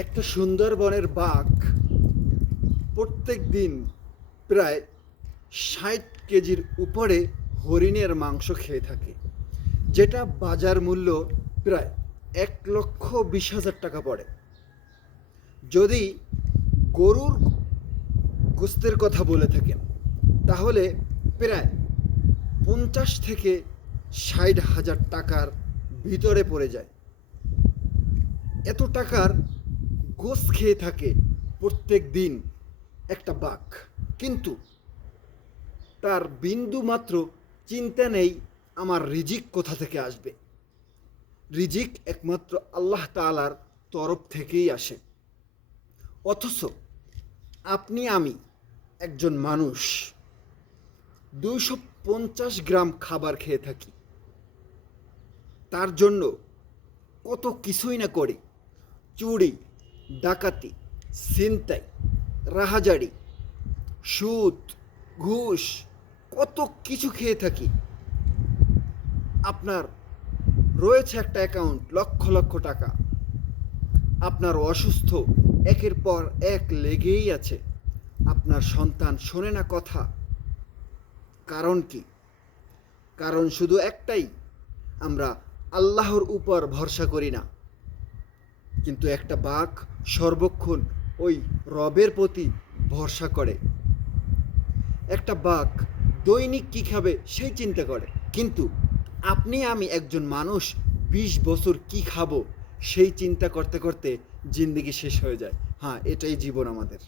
একটা সুন্দরবনের বাঘ প্রত্যেক দিন প্রায় ষাট কেজির উপরে হরিণের মাংস খেয়ে থাকে, যেটা বাজার মূল্য প্রায় এক লক্ষ বিশ হাজার টাকা পড়ে। যদি গরুর গোস্তের কথা বলে থাকেন, তাহলে প্রায় পঞ্চাশ থেকে ষাট হাজার টাকার ভিতরে পড়ে যায়। এত টাকার গোস খেয়ে থাকে প্রত্যেক দিন একটা বাঘ। কিন্তু তার বিন্দু মাত্র চিন্তা নেই আমার রিজিক কোথা থেকে আসবে। রিজিক একমাত্র আল্লাহ তালার তরফ থেকেই আসে। অথচ আপনি, আমি একজন মানুষ, দুইশো পঞ্চাশ গ্রাম খাবার খেয়ে থাকি। তার জন্য কত কিছুই না করি। চুরি ডাকাতি, ছিনতাই রাহাজারি সুদ, ঘুষ, কত কিছু খেয়ে থাকি। আপনার রয়েছে একটা অ্যাকাউন্ট, লক্ষ লক্ষ টাকা। আপনার অসুস্থ, একের পর এক লেগেই আছে। আপনার সন্তান শোনে না কথা। কারণ কি? কারণ শুধু একটাই, আমরা আল্লাহর উপর ভরসা করি না। কিন্তু একটা বাঘ সর্বক্ষণ ওই রবের প্রতি ভরসা করে। একটা বাঘ দৈনিক কী খাবে সেই চিন্তা করে। কিন্তু আপনি, আমি একজন মানুষ, বিশ বছর কি খাব সেই চিন্তা করতে করতে জিন্দগি শেষ হয়ে যায়। হ্যাঁ এটাই জীবন আমাদের।